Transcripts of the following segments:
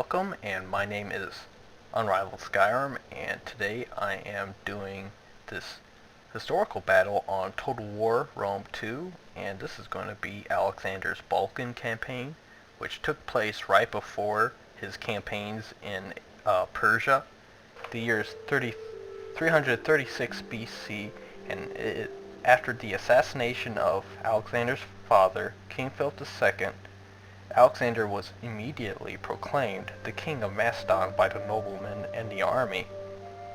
welcome, and my name is UnrivaledSkyrim, and today I am doing this historical battle on Total War Rome 2, and this is going to be Alexander's Balkan campaign, which took place right before his campaigns in Persia. The year is 336 BC, and after the assassination of Alexander's father, King Philip II, Alexander was immediately proclaimed the king of Macedon by the noblemen and the army,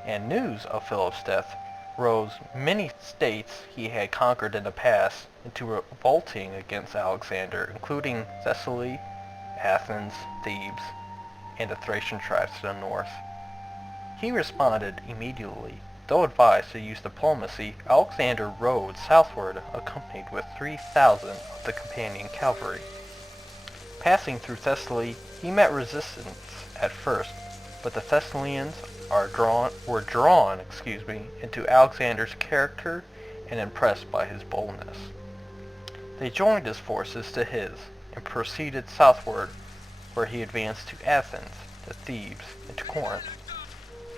and news of Philip's death rose many states he had conquered in the past into revolting against Alexander, including Thessaly, Athens, Thebes, and the Thracian tribes to the north. He responded immediately. Though advised to use diplomacy, Alexander rode southward accompanied with 3,000 of the companion cavalry. Passing through Thessaly, he met resistance at first, but the Thessalians were drawn into Alexander's character and impressed by his boldness. They joined his forces to his and proceeded southward, where he advanced to Athens, to Thebes, and to Corinth.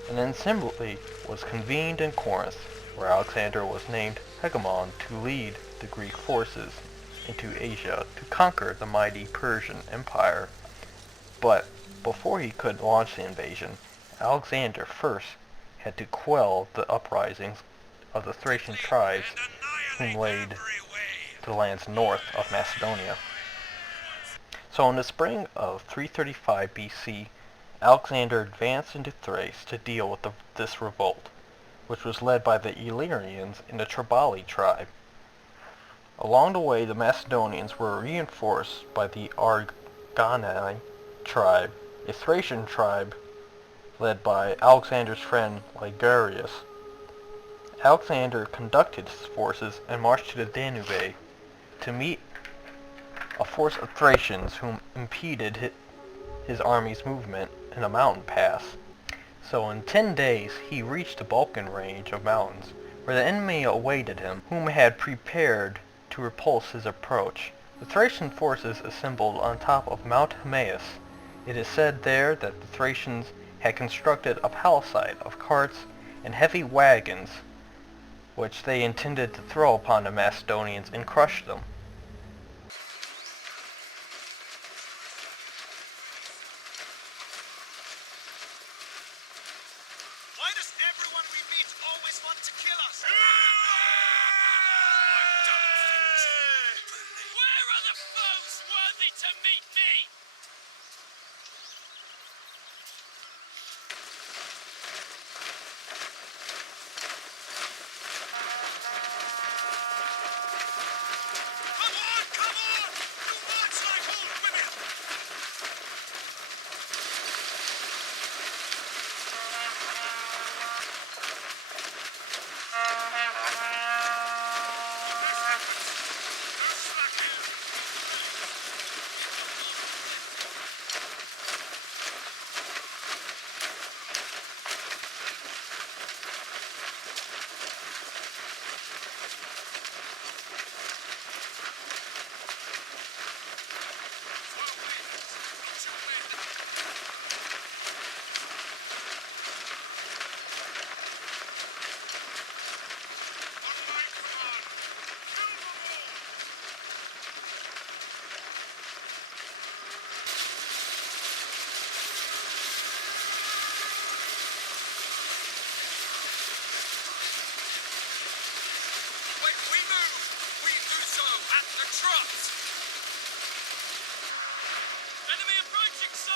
An assembly was convened in Corinth, where Alexander was named hegemon to lead the Greek forces into Asia to conquer the mighty Persian Empire. But before he could launch the invasion, Alexander first had to quell the uprisings of the Thracian tribes whom laid the lands north of Macedonia. So in the spring of 335 BC, Alexander advanced into Thrace to deal with this revolt, which was led by the Illyrians and the Triballi tribe. Along the way, the Macedonians were reinforced by the Argani tribe, a Thracian tribe led by Alexander's friend Ligurius. Alexander conducted his forces and marched to the Danube to meet a force of Thracians whom impeded his army's movement in a mountain pass. So in 10 days he reached the Balkan range of mountains, where the enemy awaited him, whom had prepared to repulse his approach. The Thracian forces assembled on top of Mount Himaeus. It is said there that the Thracians had constructed a palisade of carts and heavy wagons, which they intended to throw upon the Macedonians and crush them. Why does everyone we meet always want to kill us? Where are the foes worthy to meet me? Come on! You march like old women! Enemy approaching, sir!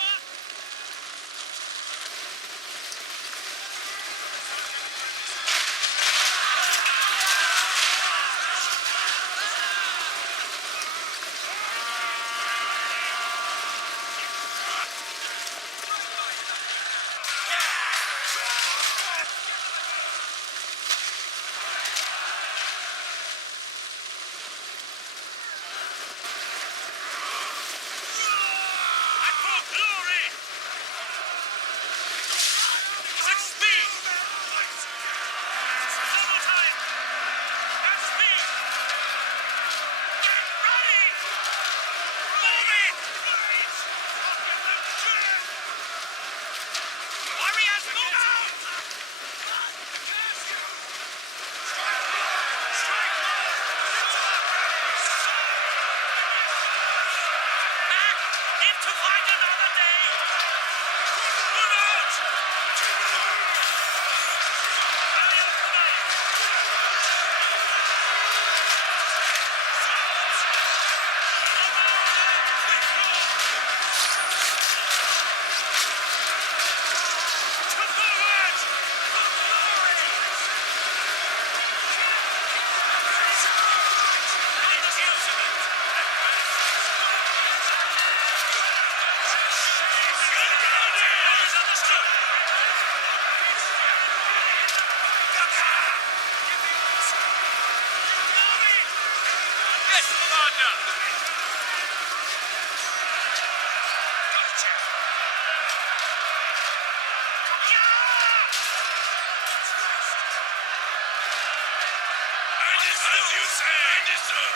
sir.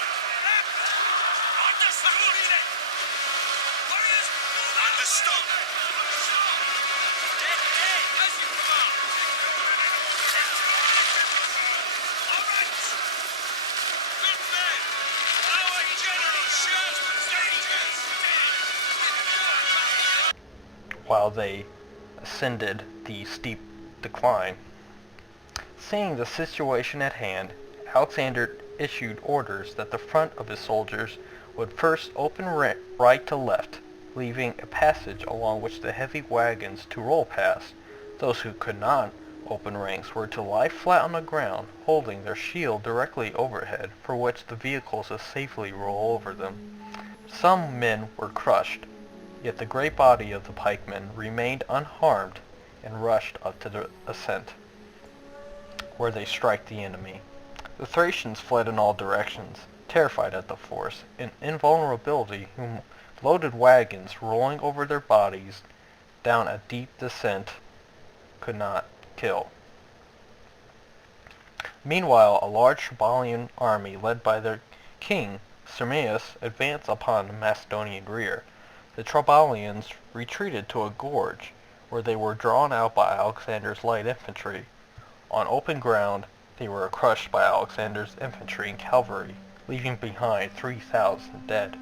Understood. As you command. All right. Good men. Our general shares the dangers. While they ascended the steep decline. Seeing the situation at hand, Alexander issued orders that the front of his soldiers would first open right to left, leaving a passage along which the heavy wagons to roll past. Those who could not open ranks were to lie flat on the ground, holding their shield directly overhead, for which the vehicles would safely roll over them. Some men were crushed, yet the great body of the pikemen remained unharmed and rushed up to the ascent, where they struck the enemy. The Thracians fled in all directions, terrified at the force and invulnerability whom loaded wagons rolling over their bodies down a deep descent could not kill. Meanwhile, a large Triballian army led by their king, Sirmius, advanced upon the Macedonian rear. The Triballians retreated to a gorge, where they were drawn out by Alexander's light infantry. On open ground, they were crushed by Alexander's infantry and cavalry, leaving behind 3,000 dead.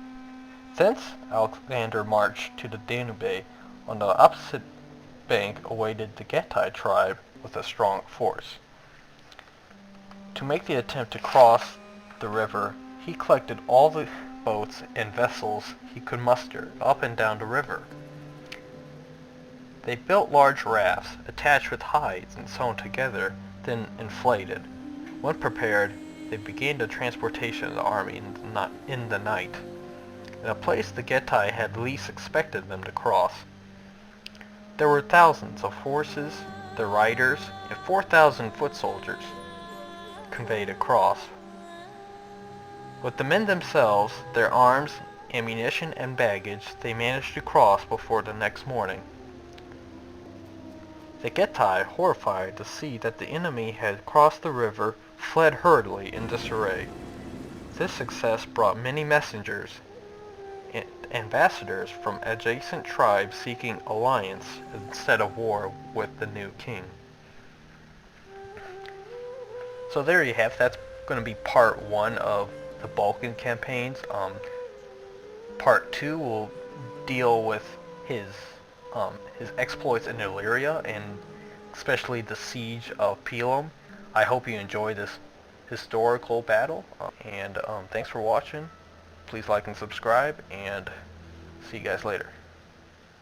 Thence, Alexander marched to the Danube. On the opposite bank awaited the Getae tribe with a strong force. To make the attempt to cross the river, he collected all the boats and vessels he could muster up and down the river. They built large rafts, attached with hides and sewn together, then inflated. When prepared, they began the transportation of the army in the night, in a place the Getae had least expected them to cross. There were thousands of horses, their riders, and 4,000 foot soldiers conveyed across. With the men themselves, their arms, ammunition, and baggage, they managed to cross before the next morning. The Getae, horrified to see that the enemy had crossed the river, fled hurriedly in disarray. This success brought many messengers and ambassadors from adjacent tribes seeking alliance instead of war with the new king. So there you have. That's going to be part 1 of the Balkan campaigns. Part 2 will deal with his exploits in Illyria, and especially the siege of Pelum. I hope you enjoy this historical battle, and thanks for watching. Please like and subscribe, and see you guys later.